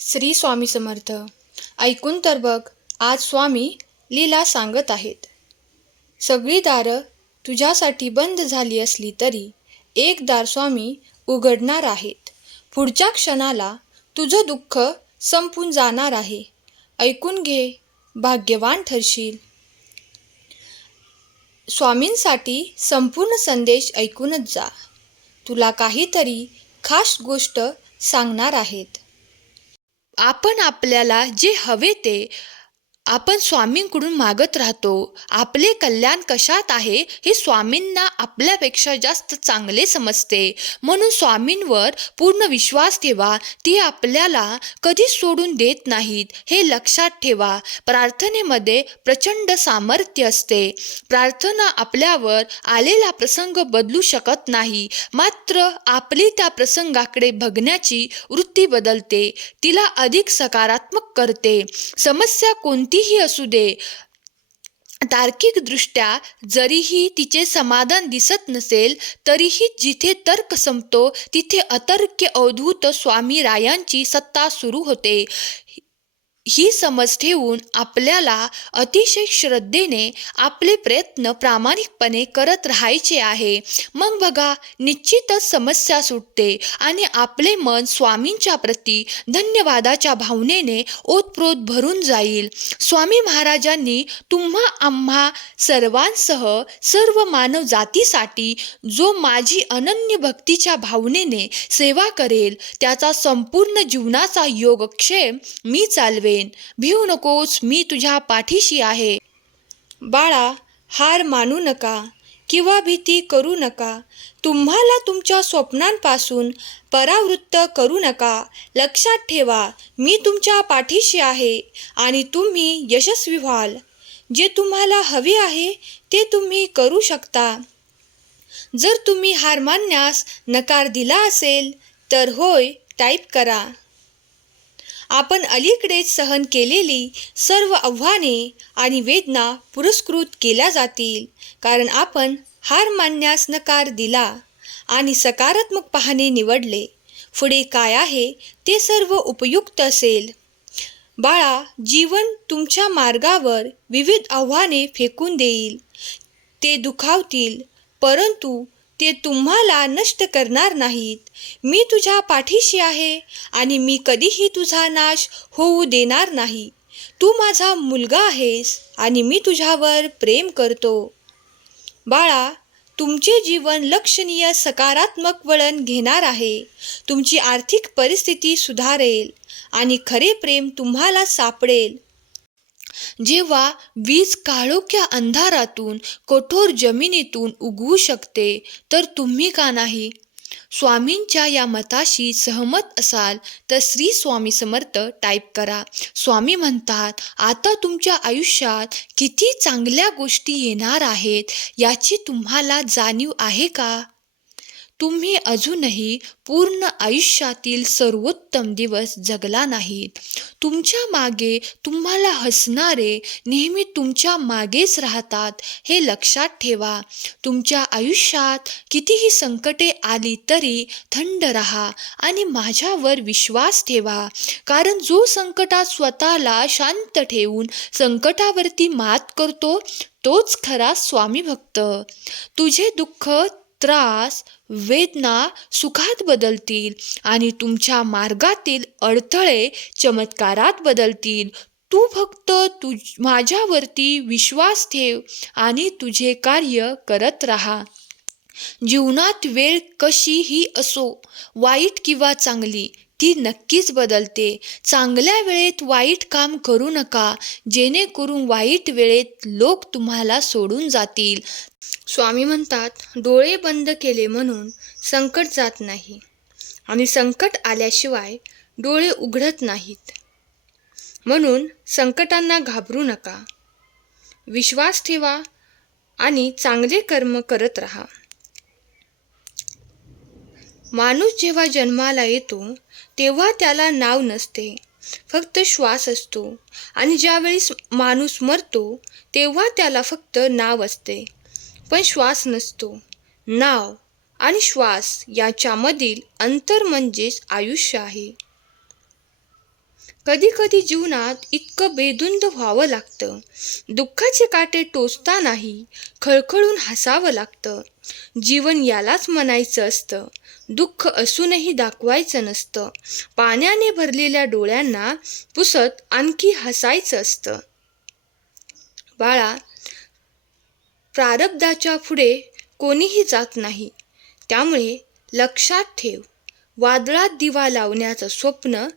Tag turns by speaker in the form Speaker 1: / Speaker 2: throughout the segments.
Speaker 1: श्री स्वामी समर्थ. ऐकून तर बघ आज स्वामी लीला सांगत आहेत. सगळी दारं तुझ्यासाठी बंद झाली असली तरी एक दार स्वामी उघडणार आहेत. पुढच्या क्षणाला तुझं दुःख संपून जाणार आहे. ऐकून घे भाग्यवान ठरशील. स्वामींसाठी संपूर्ण संदेश ऐकूनच जा. तुला काहीतरी खास गोष्ट सांगणार आहेत. आपण आपल्याला जे हवे ते आपण स्वामींकडून मागत राहतो. आपले कल्याण कशात आहे हे स्वामींना आपल्यापेक्षा जास्त चांगले समजते. म्हणून स्वामींवर पूर्ण विश्वास ठेवा. ती आपल्याला कधीच सोडून देत नाहीत हे लक्षात ठेवा. प्रार्थनेमध्ये प्रचंड सामर्थ्य असते. प्रार्थना आपल्यावर आलेला प्रसंग बदलू शकत नाही. मात्र आपली त्या प्रसंगाकडे बघण्याची वृत्ती बदलते. तिला अधिक सकारात्मक करते. समस्या कोणती कोणतीही असू दे. तार्किकदृष्ट्या जरीही तिचे समाधान दिसत नसेल तरीही जिथे तर्क संपतो तिथे अतर्क्य अवधूत स्वामी रायांची सत्ता सुरू होते. ही समज ठेवून आपल्याला अतिशय श्रद्धेने आपले प्रयत्न प्रामाणिकपणे करत राहायचे आहे. मग बघा निश्चितच समस्या सुटते आणि आपले मन स्वामींच्या प्रती धन्यवादाच्या भावनेने ओतप्रोत भरून जाईल. स्वामी महाराजांनी तुम्हा आम्हा सर्वांसह सर्व मानव जातीसाठी जो माझी अनन्य भक्तीच्या भावनेने सेवा करेल त्याचा संपूर्ण जीवनाचा योगक्षेम मी देईन भिऊ नकोस मी तुझ्या पाठीशी आहे. बाळा हार मानू नका किंवा भीती करू नका. तुम्हाला तुमच्या स्वप्नांपासून परावृत्त करू नका. लक्षात ठेवा मी तुमच्या पाठीशी आहे आणि तुम्ही यशस्वी व्हाल. जे तुम्हाला हवे आहे ते तुम्ही करू शकता. जर तुम्ही हार मानण्यास नकार दिला असेल तर होय टाईप करा. आपण अलीकडेच सहन केलेली सर्व आव्हाने आणि वेदना पुरस्कृत केल्या जातील. कारण आपण हार मानण्यास नकार दिला आणि सकारात्मक पाहणे निवडले. पुढे काय आहे ते सर्व उपयुक्त असेल. बाळा जीवन तुमच्या मार्गावर विविध आव्हाने फेकून देईल. ते दुखावतील परंतु ते तुम्हाला नष्ट करणार नाहीत. मी तुझ्या पाठीशी आहे आणि मी कधीही तुझा नाश होऊ देणार नाही. तू माझा मुलगा आहेस आणि मी तुझ्यावर प्रेम करतो. बाळा तुमचे जीवन लक्षणीय सकारात्मक वळण घेणार आहे. तुमची आर्थिक परिस्थिती सुधारेल आणि खरे प्रेम तुम्हाला सापडेल. जेव्हा वीज काळोख्या अंधारातून कठोर जमिनीतून उगवू शकते तर तुम्ही का नाही? स्वामींच्या या मताशी सहमत असाल तर श्री स्वामी समर्थ टाईप करा. स्वामी म्हणतात आता तुमच्या आयुष्यात किती चांगल्या गोष्टी येणार आहेत याची तुम्हाला जाणीव आहे का? तुम्ही अजूनही पूर्ण आयुष्यातील सर्वोत्तम दिवस जगला नाहीत. तुमच्या मागे तुम्हाला हसणारे नेहमी तुमच्या मागेच राहतात हे लक्षात ठेवा. तुमच्या आयुष्यात कितीही संकटे आली तरी थंड राहा आणि माझ्यावर विश्वास ठेवा. कारण जो संकटात स्वतःला शांत ठेवून संकटावरती मात करतो तोच खरा स्वामी भक्त. तुझे दुःख त्रास वेदना सुखात बदलतील आणि तुमच्या मार्गातील अडथळे चमत्कारात बदलतील. तू फक्त तु माझ्यावरती विश्वास ठेव आणि तुझे कार्य करत राहा. जीवनात वेळ कशीही असो वाईट किंवा चांगली ती नक्कीच बदलते. चांगल्या वेळेत वाईट काम करू नका. जेणेकरून वाईट वेळेत लोक तुम्हाला सोडून जातील. स्वामी म्हणतात डोळे बंद केले म्हणून संकट जात नाही. आणि संकट आल्याशिवाय डोळे उघडत नाहीत. म्हणून संकटांना घाबरू नका. विश्वास ठेवा आणि चांगले कर्म करत राहा. माणूस जेव्हा जन्माला येतो तेव्हा त्याला नाव नसते. फक्त श्वास असतो. आणि ज्यावेळेस माणूस मरतो तेव्हा त्याला फक्त नाव असते. पण श्वास नसतो. नाव आणि श्वास याच्यामधील अंतर म्हणजेच आयुष्य आहे. कधी कधी जीवनात इतकं बेधुंद व्हावं लागतं. दुःखाचे काटे टोचतानाही खळखळून हसावं लागतं. जीवन यालाच म्हणायचं असतं. दुःख असूनही दाखवायचं नसतं. पाण्याने भरलेल्या डोळ्यांना पुसत आणखी हसायचं असतं. बाळा प्रारब्धाच्या पुढे कोणीही जात नाही. त्यामुळे लक्षात ठेव. वादळात दिवा लावण्याचं स्वप्न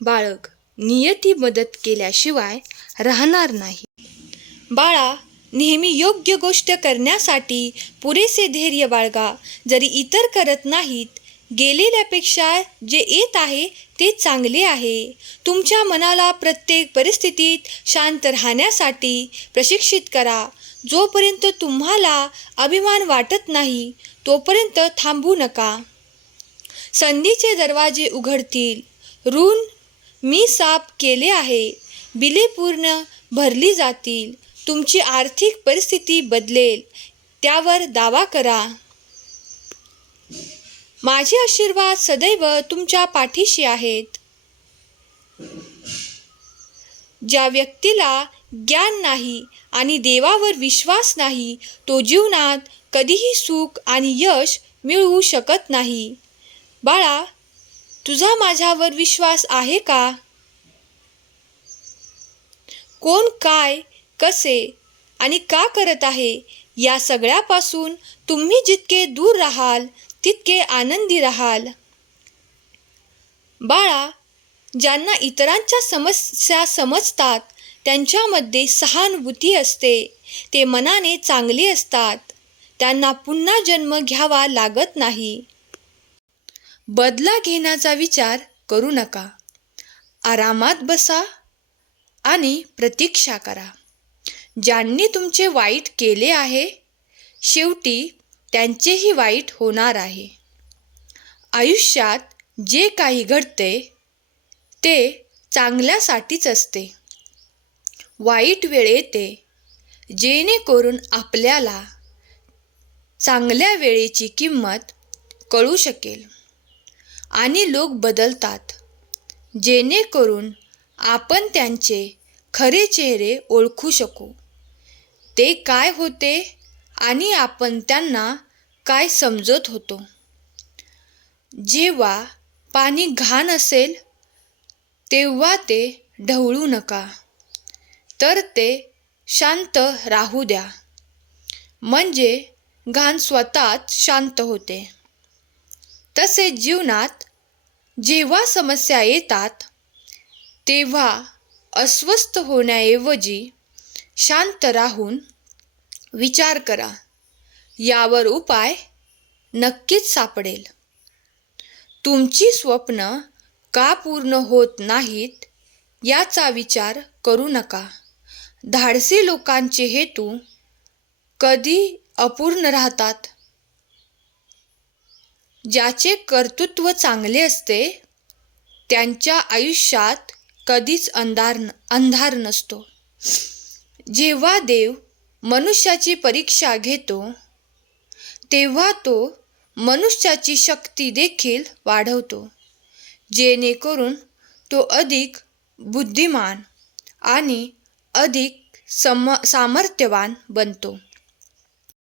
Speaker 1: बाळग. नियती मदत केल्याशिवाय राहणार नाही. बाळा नेहमी योग्य गोष्ट करण्यासाठी पुरेसे धैर्य बाळगा. जरी इतर करत नाहीत गेलेल्यापेक्षा जे येत आहे ते चांगले आहे. तुमच्या मनाला प्रत्येक परिस्थितीत शांत राहण्यासाठी प्रशिक्षित करा. जोपर्यंत तुम्हाला अभिमान वाटत नाही तोपर्यंत थांबू नका. संधीचे दरवाजे उघडतील. ऋण मी साफ केले आहे. बिले पूर्ण भरली जातील. तुमची आर्थिक परिस्थिती बदलेल. त्यावर दावा करा. माझे आशीर्वाद सदैव तुमच्या पाठीशी आहेत. ज्या व्यक्तीला ज्ञान नाही आणि देवावर विश्वास नाही तो जीवनात कधीही सुख आणि यश मिळवू शकत नाही. बाळा तुझा माझ्यावर विश्वास आहे का? कोण काय कसे आणि का करत आहे या सगळ्यापासून तुम्ही जितके दूर राहाल तितके आनंदी राहाल. बाळा ज्यांना इतरांच्या समस्या समजतात त्यांच्यामध्ये सहानुभूती असते ते मनाने चांगले असतात. त्यांना पुन्हा जन्म घ्यावा लागत नाही. बदला घेण्याचा विचार करू नका. आरामात बसा आणि प्रतीक्षा करा. ज्यांनी तुमचे वाईट केले आहे शेवटी त्यांचेही वाईट होणार आहे. आयुष्यात जे काही घडते ते चांगल्यासाठीच असते. वाईट वेळ येते जेणेकरून आपल्याला चांगल्या वेळेची किंमत कळू शकेल. आणि लोक बदलतात. जेणेकरून आपण त्यांचे खरे चेहरे ओळखू शकू. ते काय होते आणि आपण त्यांना काय समजत होतो? जेव्हा पाणी घाण असेल तेव्हा ते ढवळू नका. तर ते शांत राहू द्या. म्हणजे घाण स्वतःच शांत होते. तसे जीवनात जेव्हा समस्या येतात तेव्हा अस्वस्थ होण्याऐवजी शांत राहून विचार करा. यावर उपाय नक्कीच सापडेल. तुमची स्वप्न का पूर्ण होत नाहीत याचा विचार करू नका. धाडसी लोकांचे हेतू कधी अपूर्ण राहतात ज्याचे कर्तृत्व चांगले असते त्यांच्या आयुष्यात कधीच अंधार अंधार नसतो. जेव्हा देव मनुष्याची परीक्षा घेतो तेव्हा तो मनुष्याची शक्ती देखील वाढवतो जेणेकरून तो अधिक बुद्धिमान आणि अधिक सम सामर्थ्यवान बनतो.